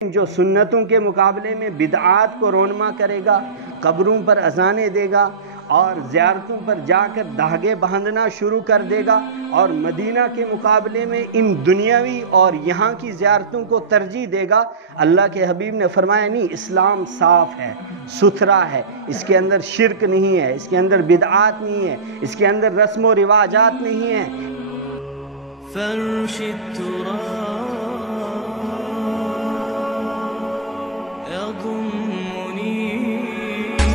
جو سنتوں کے مقابلے میں بدعات کو رونما کرے گا، قبروں پر اذانیں دے گا اور زیارتوں پر جا کر دھاگے باندھنا شروع کر دے گا، اور مدینہ کے مقابلے میں ان دنیاوی اور یہاں کی زیارتوں کو ترجیح دے گا، اللہ کے حبیب نے فرمایا نہیں، اسلام صاف ہے، ستھرا ہے، اس کے اندر شرک نہیں ہے، اس کے اندر بدعات نہیں ہے، اس کے اندر رسم و رواجات نہیں ہیں۔ فرش التراب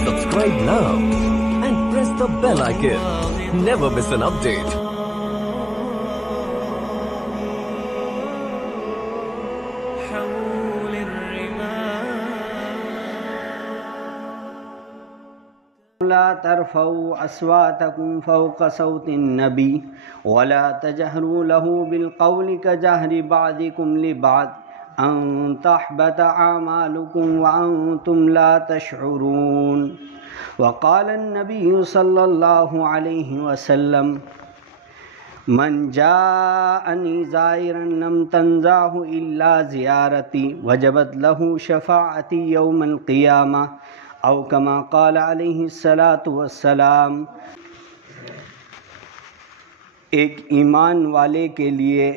Subscribe now and press the bell icon. Never miss an update. حول الرمال لا ترفعوا أصواتكم فوق صوت النبي ولا تجهروا له بالقول كجهر بعضكم لبعض أن تحبط أعمالكم وأنتم لا تشعرون. وقال النبي صلى الله عليه وسلم من جاءني زائرا لم تنزعه إلا زيارتي وجبت له شفاعتي يوم القيامة او کما قال علیہ الصلاۃ والسلام۔ ایک ایمان والے کے لیے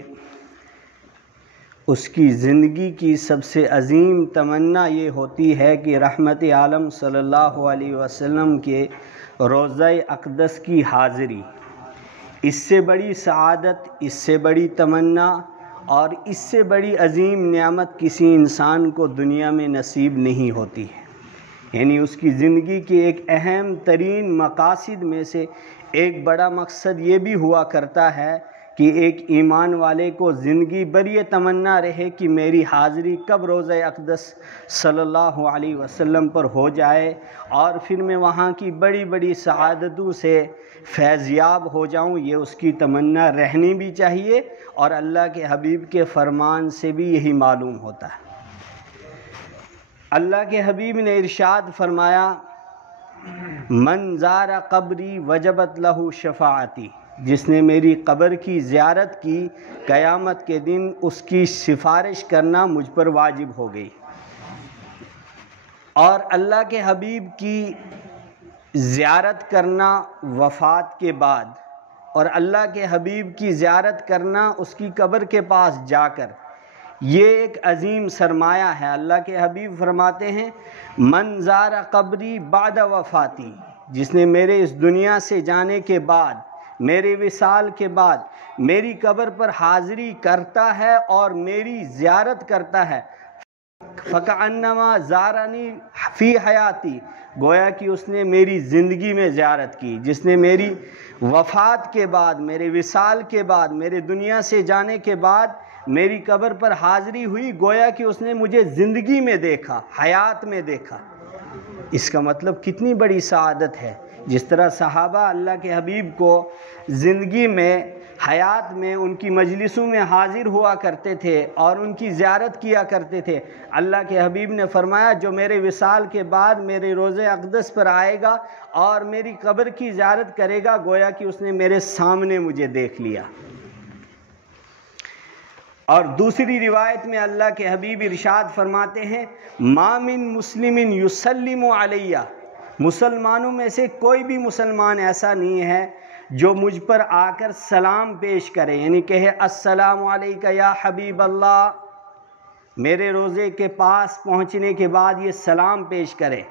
اس کی زندگی کی سب سے عظیم تمنا یہ ہوتی ہے کہ رحمت عالم صلی اللہ علیہ وسلم کے روضہ اقدس کی حاضری۔ اس سے بڑی سعادت، اس سے بڑی تمنا اور اس سے بڑی عظیم نعمت کسی انسان کو دنیا میں نصیب نہیں ہوتی ہے۔ یعنی اس کی زندگی کے ایک اہم ترین مقاصد میں سے ایک بڑا مقصد یہ بھی ہوا کرتا ہے کہ ایک ایمان والے کو زندگی بھر یہ تمنا رہے کہ میری حاضری کب روضہ اقدس صلی اللہ علیہ وسلم پر ہو جائے اور پھر میں وہاں کی بڑی بڑی سعادتوں سے فیضیاب ہو جاؤں۔ یہ اس کی تمنا رہنی بھی چاہیے، اور اللہ کے حبیب کے فرمان سے بھی یہی معلوم ہوتا ہے۔ اللہ کے حبیب نے ارشاد فرمایا من زار قبری وجبت لہ شفاعتی، جس نے میری قبر کی زیارت کی قیامت کے دن اس کی سفارش کرنا مجھ پر واجب ہو گئی۔ اور اللہ کے حبیب کی زیارت کرنا وفات کے بعد، اور اللہ کے حبیب کی زیارت کرنا اس کی قبر کے پاس جا کر، یہ ایک عظیم سرمایہ ہے۔ اللہ کے حبیب فرماتے ہیں من زار قبری بعد وفاتی، جس نے میرے اس دنیا سے جانے کے بعد، میرے وصال کے بعد میری قبر پر حاضری کرتا ہے اور میری زیارت کرتا ہے، فَكَأَنَّمَا زَارَنِي فِي حَيَاتِي، گویا کہ اس نے میری زندگی میں زیارت کی۔ جس نے میری وفات کے بعد، میرے وصال کے بعد، میرے دنیا سے جانے کے بعد میری قبر پر حاضری ہوئی، گویا کہ اس نے مجھے زندگی میں دیکھا، حیات میں دیکھا۔ اس کا مطلب کتنی بڑی سعادت ہے۔ جس طرح صحابہ اللہ کے حبیب کو زندگی میں، حیات میں ان کی مجلسوں میں حاضر ہوا کرتے تھے اور ان کی زیارت کیا کرتے تھے، اللہ کے حبیب نے فرمایا جو میرے وصال کے بعد میرے روضہ اقدس پر آئے گا اور میری قبر کی زیارت کرے گا، گویا کہ اس نے میرے سامنے مجھے دیکھ لیا۔ اور دوسری روایت میں اللہ کے حبیب ارشاد فرماتے ہیں ما من مسلم یسلم علیہ، مسلمانوں میں سے کوئی بھی مسلمان ایسا نہیں ہے جو مجھ پر آ کر سلام پیش کرے، یعنی کہے السلام علیکہ یا حبیب اللہ، میرے روضے کے پاس پہنچنے کے بعد یہ سلام پیش کرے،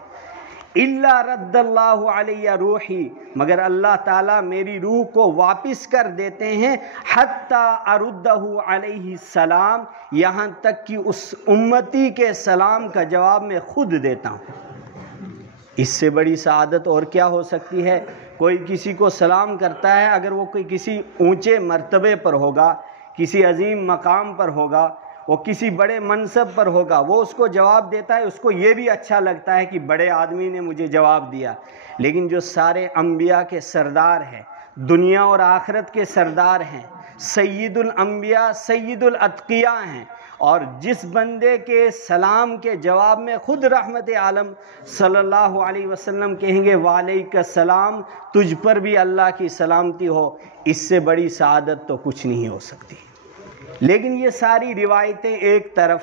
الا رد اللہ علیہ روحی، مگر اللہ تعالیٰ میری روح کو واپس کر دیتے ہیں، حتی اردہ علیہ السلام، یہاں تک کہ اس امتی کے سلام کا جواب میں خود دیتا ہوں۔ اس سے بڑی سعادت اور کیا ہو سکتی ہے؟ کوئی کسی کو سلام کرتا ہے، اگر وہ کوئی کسی اونچے مرتبے پر ہوگا، کسی عظیم مقام پر ہوگا، وہ کسی بڑے منصب پر ہوگا، وہ اس کو جواب دیتا ہے، اس کو یہ بھی اچھا لگتا ہے کہ بڑے آدمی نے مجھے جواب دیا۔ لیکن جو سارے انبیاء کے سردار ہیں، دنیا اور آخرت کے سردار ہیں، سید الانبیاء سید الاتقیاء ہیں، اور جس بندے کے سلام کے جواب میں خود رحمت عالم صلی اللہ علیہ وسلم کہیں گے وعلیک السلام، تجھ پر بھی اللہ کی سلامتی ہو، اس سے بڑی سعادت تو کچھ نہیں ہو سکتی۔ لیکن یہ ساری روایتیں ایک طرف،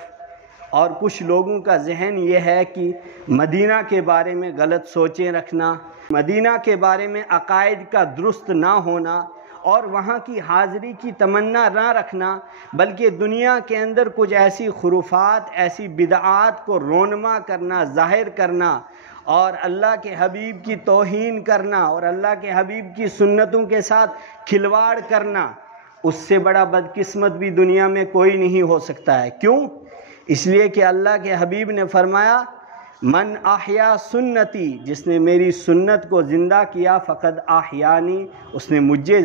اور کچھ لوگوں کا ذہن یہ ہے کہ مدینہ کے بارے میں غلط سوچیں رکھنا، مدینہ کے بارے میں عقائد کا درست نہ ہونا اور وہاں کی حاضری کی تمنا نہ رکھنا، بلکہ دنیا کے اندر کچھ ایسی خرافات، ایسی بدعات کو رونما کرنا، ظاہر کرنا اور اللہ کے حبیب کی توہین کرنا اور اللہ کے حبیب کی سنتوں کے ساتھ کھلواڑ کرنا، اس سے بڑا بدقسمت بھی دنیا میں کوئی نہیں ہو سکتا ہے۔ کیوں؟ اس لیے کہ اللہ کے حبیب نے فرمایا من احیا سنتی، جس نے میری سنت کو زندہ کیا فقد احیانی، اس نے مجھے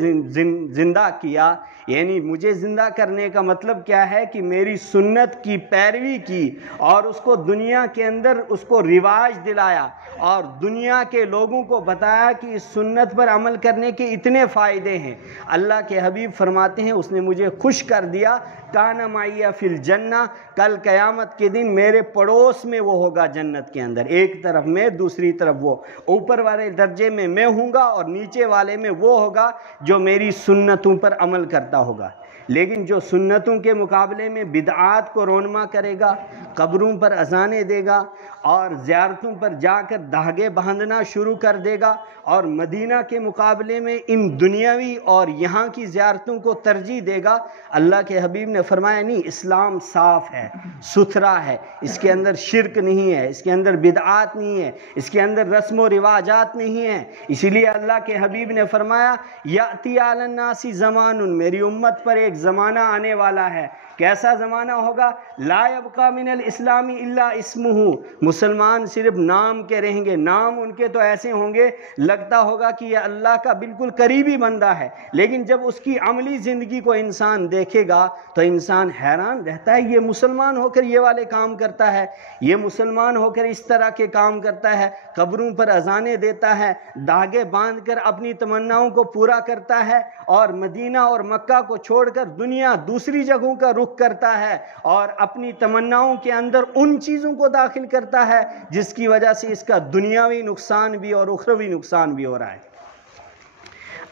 زندہ کیا۔ یعنی مجھے زندہ کرنے کا مطلب کیا ہے کہ میری سنت کی پیروی کی اور اس کو دنیا کے اندر اس کو رواج دلایا اور دنیا کے لوگوں کو بتایا کہ اس سنت پر عمل کرنے کے اتنے فائدے ہیں۔ اللہ کے حبیب فرماتے ہیں اس نے مجھے خوش کر دیا، کان معی فی الجنہ، کل قیامت کے دن میرے پڑوس میں وہ ہوگا جنت کے اندر، ایک طرف میں دوسری طرف وہ، اوپر والے درجے میں میں ہوں گا اور نیچے والے میں وہ ہوگا جو میری سنتوں پر عمل کرتا ہوگا۔ لیکن جو سنتوں کے مقابلے میں بدعات کو رونما کرے گا، قبروں پر اذانیں دے گا اور زیارتوں پر جا کر دھاگے باندھنا شروع کر دے گا اور مدینہ کے مقابلے میں ان دنیاوی اور یہاں کی زیارتوں کو ترجیح دے گا، اللہ کے حبیب نے فرمایا نہیں، اسلام صاف ہے، ستھرا ہے، اس کے اندر شرک نہیں ہے، اس کے اندر بدعات نہیں ہے، اس کے اندر رسم و رواجات نہیں ہیں۔ اسی لیے اللہ کے حبیب نے فرمایا یأتی علی الناس زمان، میری امت پر ایک زمانہ آنے والا ہے۔ کیسا زمانہ ہوگا؟ لا یبقى من الاسلام الا اسمہ، مسلمان صرف نام کے رہیں گے، نام ان کے تو ایسے ہوں گے لگتا ہوگا کہ یہ اللہ کا بالکل قریبی بندہ ہے، لیکن جب اس کی عملی زندگی کو انسان دیکھے گا تو انسان حیران رہتا ہے، یہ مسلمان ہو کر یہ والے کام کرتا ہے، یہ مسلمان ہو کر اس طرح کے کام کرتا ہے، قبروں پر اذانیں دیتا ہے، دھاگے باندھ کر اپنی تمناؤں کو پورا کرتا ہے اور مدینہ اور مکہ کو چھوڑ کر دنیا دوسری جگہوں کا رخ کرتا ہے اور اپنی تمناؤں کے اندر ان چیزوں کو داخل کرتا ہے جس کی وجہ سے اس کا دنیاوی نقصان بھی اور اخروی نقصان بھی ہو رہا ہے۔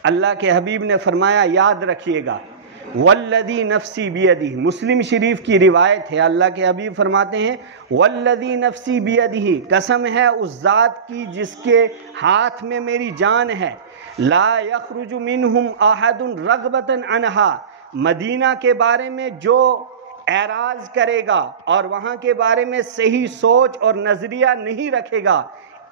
اللہ کے حبیب نے فرمایا یاد رکھیے گا والذی نفسی بیدہ، مسلم شریف کی روایت ہے، اللہ کے حبیب فرماتے ہیں والذی نفسی بیدہ، قسم ہے اس ذات کی جس کے ہاتھ میں میری جان ہے، لا یخرج منہم احد رغبۃ عنہا، مدینہ کے بارے میں جو اعراض کرے گا اور وہاں کے بارے میں صحیح سوچ اور نظریہ نہیں رکھے گا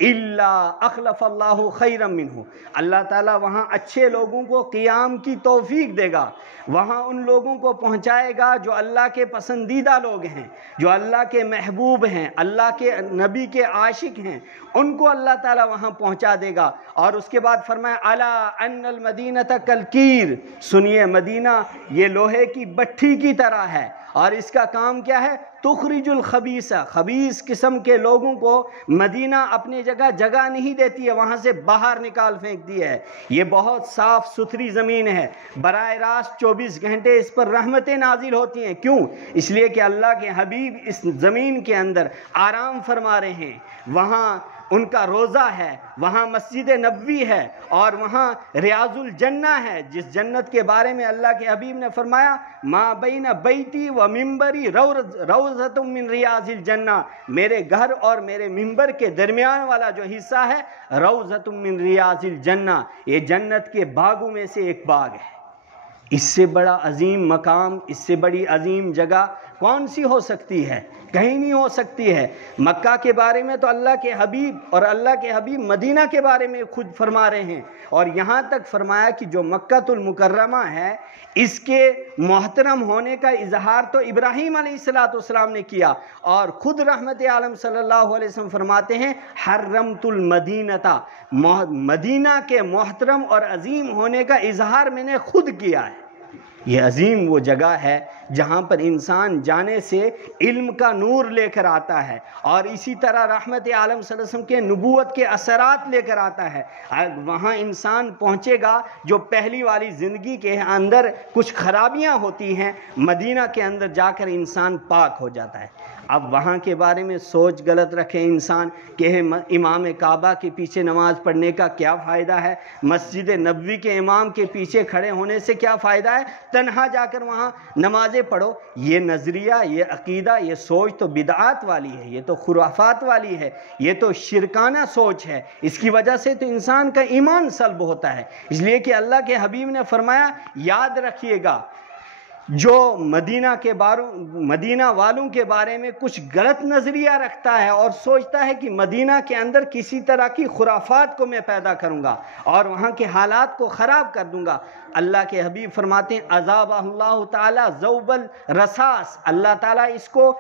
الا اخلف اللہ خیرا منہ، اللہ تعالیٰ وہاں اچھے لوگوں کو قیام کی توفیق دے گا، وہاں ان لوگوں کو پہنچائے گا جو اللہ کے پسندیدہ لوگ ہیں، جو اللہ کے محبوب ہیں، اللہ کے نبی کے عاشق ہیں، ان کو اللہ تعالیٰ وہاں پہنچا دے گا۔ اور اس کے بعد فرمایا الا ان المدینۃ کالکیر، سنیے مدینہ یہ لوہے کی بٹھی کی طرح ہے اور اس کا کام کیا ہے؟ تخرج الخبیث، خبیث قسم کے لوگوں کو مدینہ اپنے جگہ نہیں دیتی ہے، وہاں سے باہر نکال پھینکتی ہے۔ یہ بہت صاف ستھری زمین ہے، براہ راست 24 گھنٹے اس پر رحمتیں نازل ہوتی ہیں۔ کیوں؟ اس لیے کہ اللہ کے حبیب اس زمین کے اندر آرام فرما رہے ہیں، وہاں ان کا روزہ ہے، وہاں مسجد نبوی ہے اور وہاں ریاض الجنہ ہے، جس جنت کے بارے میں اللہ کے حبیب نے فرمایا ما بین بیتی و منبری روضۃ من ریاض الجنہ، میرے گھر اور میرے منبر کے درمیان والا جو حصہ ہے روضۃ من ریاض الجنہ، یہ جنت کے باغوں میں سے ایک باغ ہے۔ اس سے بڑا عظیم مقام، اس سے بڑی عظیم جگہ کون سی ہو سکتی ہے؟ کہیں نہیں ہو سکتی ہے۔ مکہ کے بارے میں تو اللہ کے حبیب اور اللہ کے حبیب مدینہ کے بارے میں خود فرما رہے ہیں، اور یہاں تک فرمایا کہ جو مکہ المکرمہ ہے اس کے محترم ہونے کا اظہار تو ابراہیم علیہ السلام نے کیا، اور خود رحمت عالم صلی اللہ علیہ وسلم فرماتے ہیں حرمت المدینہ، مدینہ کے محترم اور عظیم ہونے کا اظہار میں نے خود کیا ہے۔ یہ عظیم وہ جگہ ہے جہاں پر انسان جانے سے علم کا نور لے کر آتا ہے، اور اسی طرح رحمت عالم صلی اللہ علیہ وسلم کے نبوت کے اثرات لے کر آتا ہے۔ وہاں انسان پہنچے گا جو پہلی والی زندگی کے اندر کچھ خرابیاں ہوتی ہیں، مدینہ کے اندر جا کر انسان پاک ہو جاتا ہے۔ اب وہاں کے بارے میں سوچ غلط رکھے انسان کہ امام کعبہ کے پیچھے نماز پڑھنے کا کیا فائدہ ہے، مسجد نبوی کے امام کے پیچھے کھڑے ہونے سے کیا فائدہ ہے، تنہا جا کر وہاں نمازیں پڑھو۔ یہ نظریہ، یہ عقیدہ، یہ سوچ تو بدعات والی ہے، یہ تو خرافات والی ہے، یہ تو شرکانہ سوچ ہے۔ اس کی وجہ سے تو انسان کا ایمان سلب ہوتا ہے۔ اس لیے کہ اللہ کے حبیب نے فرمایا، یاد رکھیے گا جو مدینہ والوں کے بارے میں کچھ غلط نظریہ رکھتا ہے اور سوچتا ہے کہ مدینہ کے اندر کسی طرح کی خرافات کو میں پیدا کروں گا اور وہاں کے حالات کو خراب کر دوں گا، اللہ کے حبیب فرماتے ہیں عذابہ اللہ تعالی ذوب الرصاص، اللہ تعالیٰ اس کو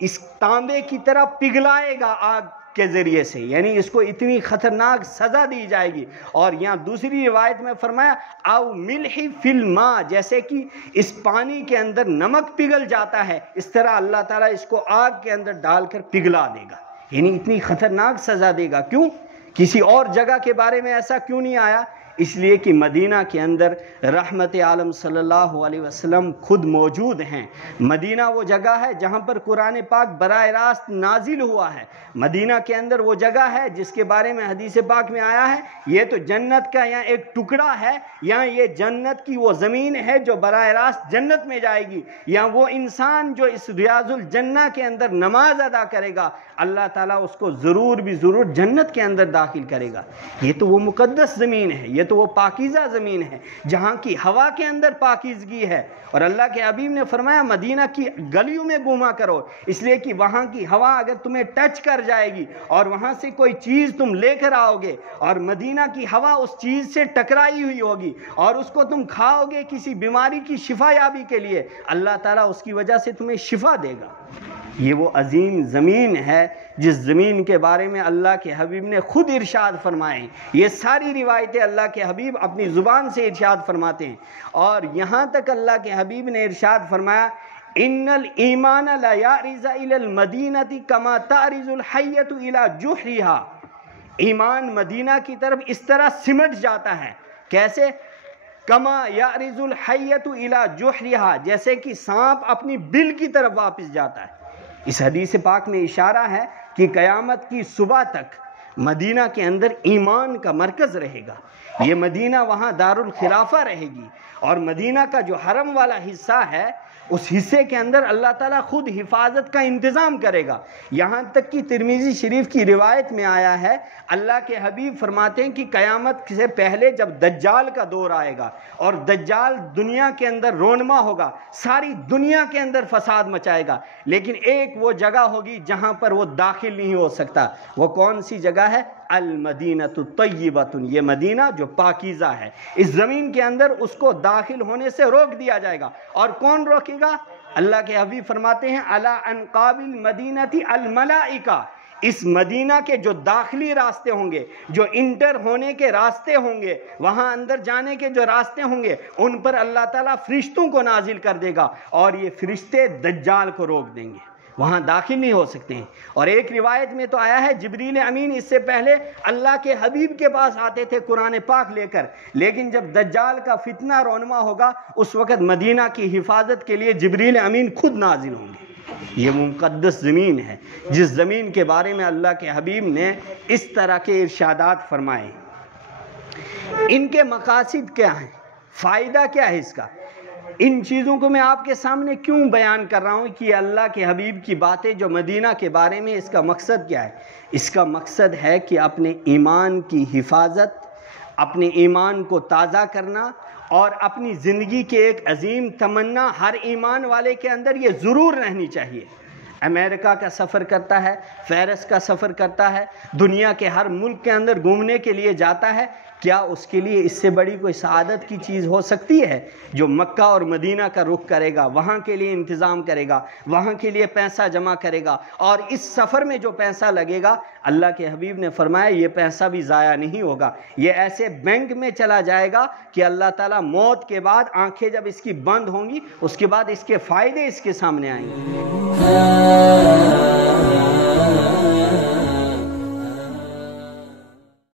اس تانبے کی طرح پگھلائے گا آگ کے ذریعے سے، یعنی اس کو اتنی خطرناک سزا دی جائے گی۔ اور یہاں دوسری روایت میں فرمایا او ملح فی الماء، جیسے کہ اس پانی کے اندر نمک پگھل جاتا ہے، اس طرح اللہ تعالیٰ اس کو آگ کے اندر ڈال کر پگھلا دے گا، یعنی اتنی خطرناک سزا دے گا۔ کیوں؟ کسی اور جگہ کے بارے میں ایسا کیوں نہیں آیا؟ اس لیے کہ مدینہ کے اندر رحمت عالم صلی اللہ علیہ وسلم خود موجود ہیں۔ مدینہ وہ جگہ ہے جہاں پر قرآن پاک براہ راست نازل ہوا ہے۔ مدینہ کے اندر وہ جگہ ہے جس کے بارے میں حدیث پاک میں آیا ہے یہ تو جنت کا یہاں ایک ٹکڑا ہے، یہاں یہ جنت کی وہ زمین ہے جو براہ راست جنت میں جائے گی، یہاں وہ انسان جو اس ریاض الجنہ کے اندر نماز ادا کرے گا اللہ تعالیٰ اس کو ضرور بھی ضرور جنت کے اندر داخل کرے گا۔ یہ تو وہ مقدس زمین ہے، یہ تو وہ پاکیزہ زمین ہے جہاں کی ہوا کے اندر پاکیزگی ہے۔ اور اللہ کے حبیب نے فرمایا مدینہ کی گلیوں میں گھوما کرو، اس لیے کہ وہاں کی ہوا اگر تمہیں ٹچ کر جائے گی اور وہاں سے کوئی چیز تم لے کر آؤ گے اور مدینہ کی ہوا اس چیز سے ٹکرائی ہوئی ہوگی اور اس کو تم کھاؤ گے کسی بیماری کی شفا یابی کے لیے، اللہ تعالیٰ اس کی وجہ سے تمہیں شفا دے گا۔ یہ وہ عظیم زمین ہے جس زمین کے بارے میں اللہ کے حبیب نے خود ارشاد فرمائے۔ یہ ساری روایتیں اللہ کے حبیب اپنی زبان سے ارشاد فرماتے ہیں، اور یہاں تک اللہ کے حبیب نے ارشاد فرمایا ان الایمان لا یعرض الی المدینہ کما تعرض الحیۃ الی جحرها، ایمان مدینہ کی طرف اس طرح سمٹ جاتا ہے، کیسے؟ کما یعرض الحیۃ الی جحرها، جیسے کہ سانپ اپنی بل کی طرف واپس جاتا ہے۔ اس حدیث پاک میں اشارہ ہے کہ قیامت کی صبح تک مدینہ کے اندر ایمان کا مرکز رہے گا، یہ مدینہ وہاں دار الخلافہ رہے گی، اور مدینہ کا جو حرم والا حصہ ہے اس حصے کے اندر اللہ تعالیٰ خود حفاظت کا انتظام کرے گا۔ یہاں تک کہ ترمذی شریف کی روایت میں آیا ہے اللہ کے حبیب فرماتے ہیں کہ قیامت سے پہلے جب دجال کا دور آئے گا اور دجال دنیا کے اندر رونما ہوگا، ساری دنیا کے اندر فساد مچائے گا، لیکن ایک وہ جگہ ہوگی جہاں پر وہ داخل نہیں ہو سکتا۔ وہ کون سی جگہ ہے؟ المدینہ الطیبۃ، یہ مدینہ جو پاکیزہ ہے، اس زمین کے اندر اس کو داخل ہونے سے روک دیا جائے گا۔ اور کون روکے گا؟ اللہ کے حبیب فرماتے ہیں علی انقاب المدینہ الملائکہ، اس مدینہ کے جو داخلی راستے ہوں گے، جو انٹر ہونے کے راستے ہوں گے، وہاں اندر جانے کے جو راستے ہوں گے، ان پر اللہ تعالیٰ فرشتوں کو نازل کر دے گا اور یہ فرشتے دجال کو روک دیں گے، وہاں داخل نہیں ہو سکتے ہیں۔ اور ایک روایت میں تو آیا ہے جبریل امین اس سے پہلے اللہ کے حبیب کے پاس آتے تھے قرآن پاک لے کر، لیکن جب دجال کا فتنہ رونما ہوگا اس وقت مدینہ کی حفاظت کے لیے جبریل امین خود نازل ہوں گے۔ یہ مقدس زمین ہے جس زمین کے بارے میں اللہ کے حبیب نے اس طرح کے ارشادات فرمائے۔ ان کے مقاصد کیا ہیں؟ فائدہ کیا ہے اس کا؟ ان چیزوں کو میں آپ کے سامنے کیوں بیان کر رہا ہوں کہ اللہ کے حبیب کی باتیں جو مدینہ کے بارے میں، اس کا مقصد کیا ہے؟ اس کا مقصد ہے کہ اپنے ایمان کی حفاظت، اپنے ایمان کو تازہ کرنا، اور اپنی زندگی کے ایک عظیم تمنا ہر ایمان والے کے اندر یہ ضرور رہنی چاہیے۔ امریکہ کا سفر کرتا ہے، فارس کا سفر کرتا ہے، دنیا کے ہر ملک کے اندر گھومنے کے لیے جاتا ہے، کیا اس کے لیے اس سے بڑی کوئی سعادت کی چیز ہو سکتی ہے؟ جو مکہ اور مدینہ کا رخ کرے گا، وہاں کے لیے انتظام کرے گا، وہاں کے لیے پیسہ جمع کرے گا، اور اس سفر میں جو پیسہ لگے گا اللہ کے حبیب نے فرمایا یہ پیسہ بھی ضائع نہیں ہوگا، یہ ایسے بینک میں چلا جائے گا کہ اللہ تعالیٰ موت کے بعد آنکھیں جب اس کی بند ہوں گی اس کے بعد اس کے فائدے اس کے سامنے آئیں گے۔